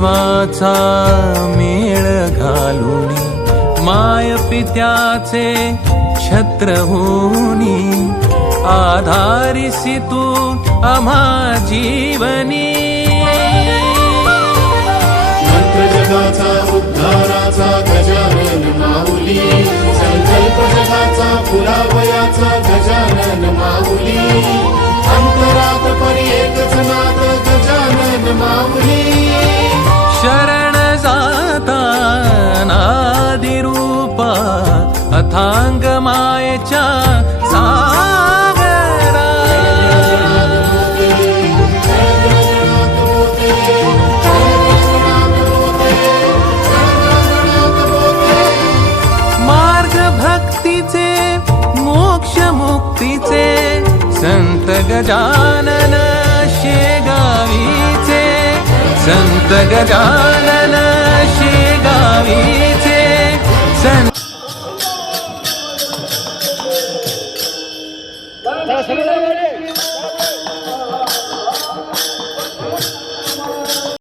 जीवाचा मेळ घालुनी माय पित्याचे छत्र होनी आधारिसी तू आम्हा जीवनी मंत्र जगाचा उद्धाराचा गजानन माऊली संकल्प जगाचा फुलावयाचा गजानन माऊली अंतरात परी एकच नाद गजानन माऊली शरण जाता नादी रूपा अथांग मायेच्या सागरा मार्ग भक्तीचे मोक्ष मुक्तीचे संत गजानन शेगावीचे संत गजानन शेगावीचे संत